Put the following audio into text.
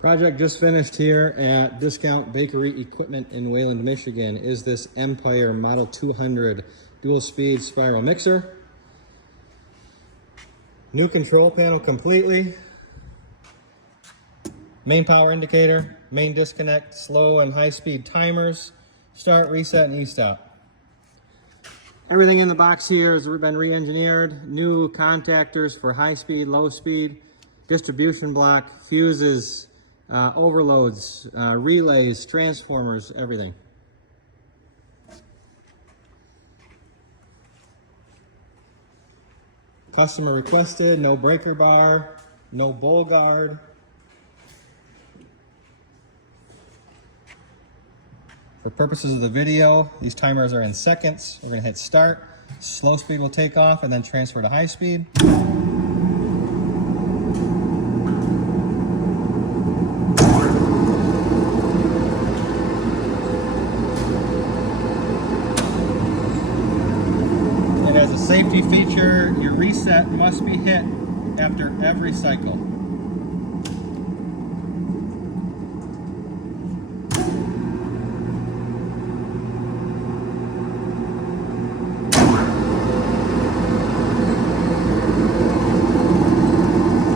Project just finished here at Discount Bakery Equipment in Wayland, Michigan is this Empire Model 200 dual speed spiral mixer. New control panel completely. Main power indicator, main disconnect, slow and high speed timers, start, reset, and e-stop. Everything in the box here has been re-engineered. New contactors for high speed, low speed, distribution block, fuses, overloads, relays, transformers, everything. Customer requested, no breaker bar, no bowl guard. For purposes of the video, these timers are in seconds. We're gonna hit start. Slow speed will take off and then transfer to high speed. It has a safety feature. Your reset must be hit after every cycle.